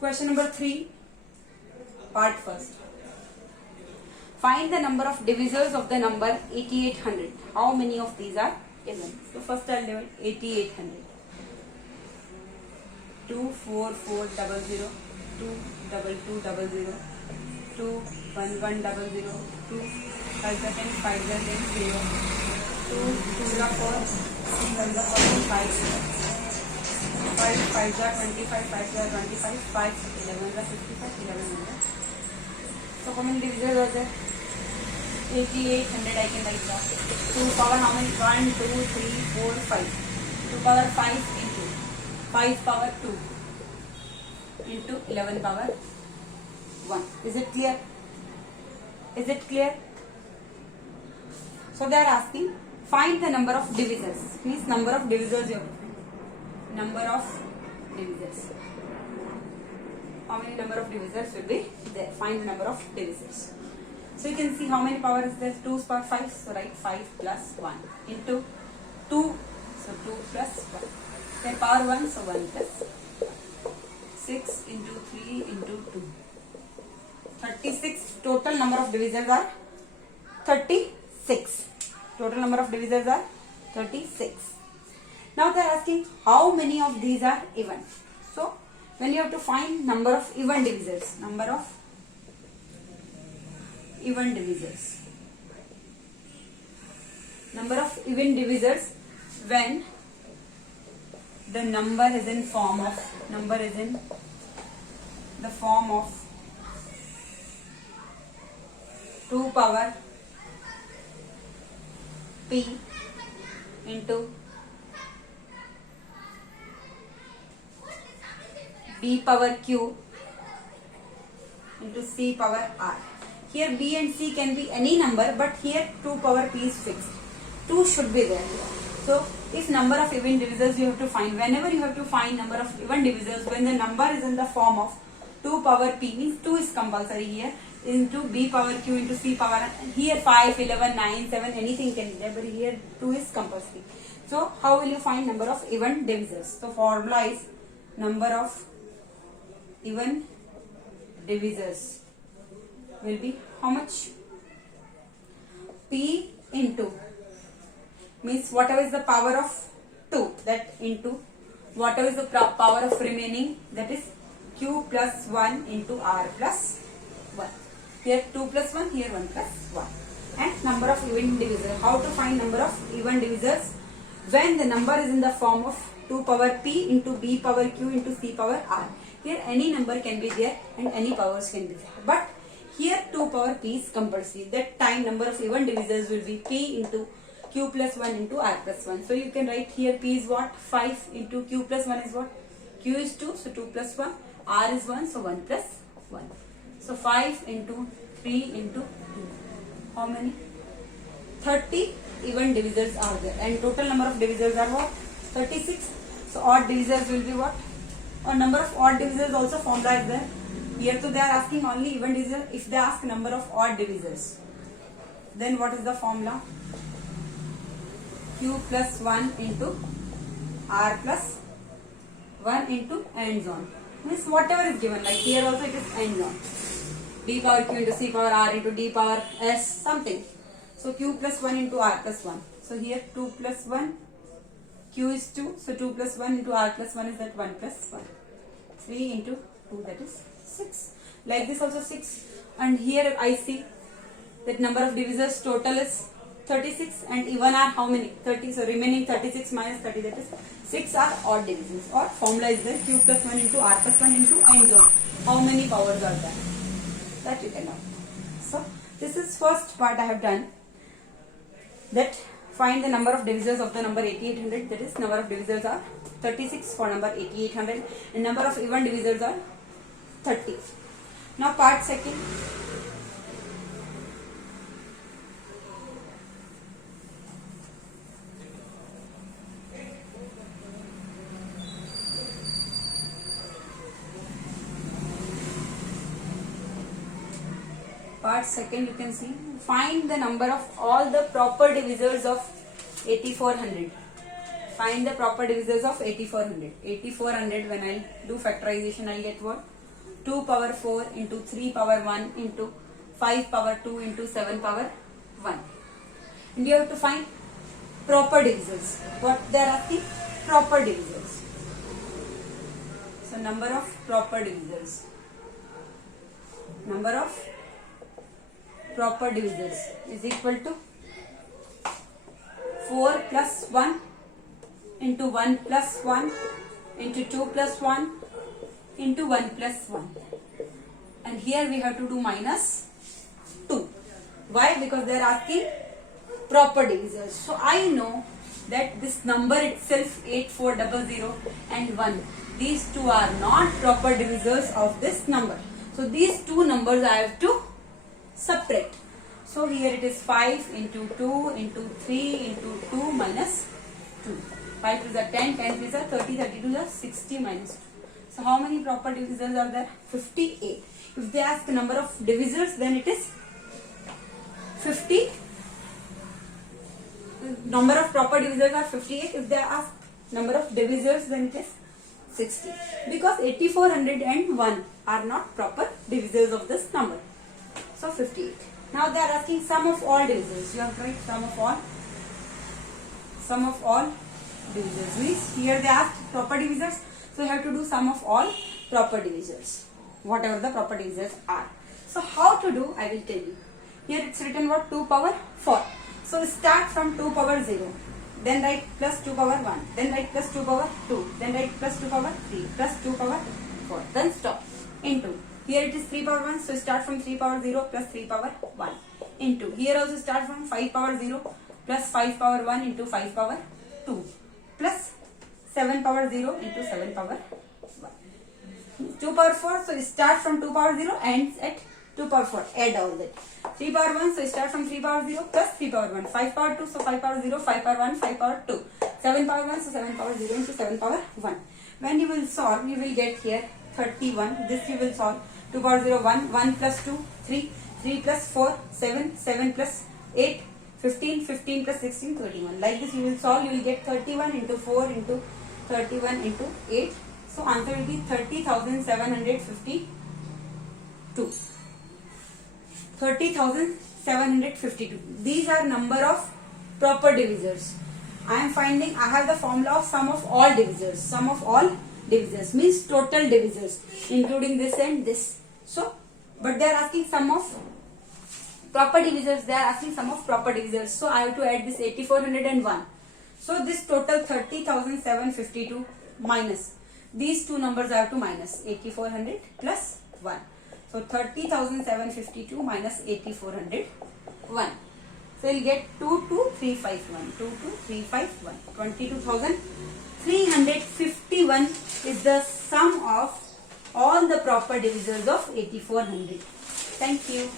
Question number 3, part first. Find the number of divisors of the number 8800. How many of these are given? So first I'll divide 8800. 2 4 4 0 0, 2 2 2 0 0, 2 1 1 0 0, 2 5 10 5 10 0, 2 2 4 6 1 5 5 5 25 5 25 5 11 55 11. So how many divisors are there? 8800 I can write that. 2 power how many? 1 2 3 4 5. 2 power 5 into 5 power 2 into 11 power 1. Is it clear? Is it clear? So they are asking find the number of divisors. Means number of divisors you have to find. Number of divisors. How many number of divisors will be there? Find the number of divisors. So you can see how many power is there? 2's power 5. So write 5 plus 1 into 2. So 2 plus 1. Then power 1. So 1 plus 6 into 3 into 2. 36. Total number of divisors are 36. Total number of divisors are 36. Now they are asking how many of these are even. So when you have to find number of even divisors. Number of even divisors. Number of even divisors when the number is in form of the form of 2 power p into b power q into c power r. Here b and c can be any number, but here 2 power p is fixed. 2 should be there. So if number of even divisors you have to find, whenever you have to find number of even divisors, when the number is in the form of 2 power p, means 2 is compulsory here, into b power q into c power, here 5, 11, 9, 7, anything can be there, but here 2 is compulsory. So how will you find number of even divisors? So formula is number of even divisors will be how much? P into, means whatever is the power of 2, that into whatever is the power of remaining, that is q plus 1 into r plus 1. Here 2 plus 1, here 1 plus 1. And number of even divisors. How to find number of even divisors? When the number is in the form of 2 power p into b power q into c power r. Here any number can be there and any powers can be there. But here 2 power p is compulsory. That time number of even divisors will be p into q plus 1 into r plus 1. So you can write here p is what? 5 into q plus 1 is what? Q is 2, so 2 plus 1. R is 1, so 1 plus 1. So 5 into 3 into 2. How many? 30 even divisors are there. And total number of divisors are what? 36. So odd divisors will be what? Or number of odd divisors also formula is there. Here so they are asking only even divisor. If they ask number of odd divisors, then what is the formula? Q plus 1 into R plus 1 into ends on. Means whatever is given, like here also it is ends on. D power Q into C power R into D power S something. So Q plus 1 into R plus 1. So here 2 plus 1. Q is 2. So 2 plus 1 into R plus 1 is that 1 plus 1. 3 into 2, that is 6. Like this also 6. And here I see that number of divisors total is 36 and even are how many? 30. So remaining 36 minus 30, that is 6 are odd divisors. Or formula is there, Q plus 1 into R plus 1 into ends on. How many powers are there? That you can know. So this is first part I have done. That find the number of divisors of the number 8800. That is number of divisors are 36 for number 8800 and number of even divisors are 30. Now part second. Part second, you can see find the number of all the proper divisors of 8400. Find the proper divisors of 8400. 8400, when I do factorization, I get what? 2 power 4 into 3 power 1 into 5 power 2 into 7 power 1. And you have to find proper divisors. What they are asking? Proper divisors. So number of proper divisors. Number of proper divisors is equal to 4 plus 1 into 1 plus 1 into 2 plus 1 into 1 plus 1. And here we have to do minus 2. Why? Because they are asking proper divisors. So I know that this number itself 8400 and 1, these two are not proper divisors of this number. So these two numbers I have to subtract. So here it is 5 into 2 into 3 into 2 minus 2. 5 to the 10, 10 to the 30, 30 to the 60 minus 2. So how many proper divisors are there? 58. If they ask the number of divisors, then it is 50. Number of proper divisors are 58. If they ask number of divisors, then it is 60. Because 8400 and 1 are not proper divisors of this number. So 58. Now they are asking sum of all divisors. You have to write sum of all. Sum of all divisors means here they ask proper divisors. So you have to do sum of all proper divisors, whatever the proper divisors are. So how to do, I will tell you. Here it's written what? 2 power 4. So start from 2 power 0. Then write plus 2 power 1. Then write plus 2 power 2. Then write plus 2 power 3. Plus 2 power 4. Then stop. Into. Here it is 3 power 1. So start from 3 power 0 plus 3 power 1. Into. Here also start from 5 power 0 plus 5 power 1 into 5 power 2. Plus 7 power 0 into 7 power 1. 2 power 4, so start from 2 power 0 ends at 2 power 4. Add all that. 3 power 1, so start from 3 power 0 plus 3 power 1. 5 power 2, so 5 power 0, 5 power 1, 5 power 2. 7 power 1, so 7 power 0 into 7 power 1. When you will solve, you will get here 31. This you will solve. 2 power 0, 1. 1 plus 2, 3. 3 plus 4, 7. 7 plus 8, 15. 15 plus 16, 31. Like this you will solve. You will get 31 into 4 into 31 into 8. So answer will be 30,752. 30,752. These are number of proper divisors. I am finding, I have the formula of sum of all divisors. Sum of all divisors means total divisors, including this and this. So, but they are asking sum of proper divisors. They are asking sum of proper divisors. So I have to add this 8401. So this total 30,752 minus these two numbers I have to minus 8400 plus 1. So 30,752 minus 8401. So you'll get 22351. 22351. 22,351 is the sum of all the proper divisors of 8400. Thank you.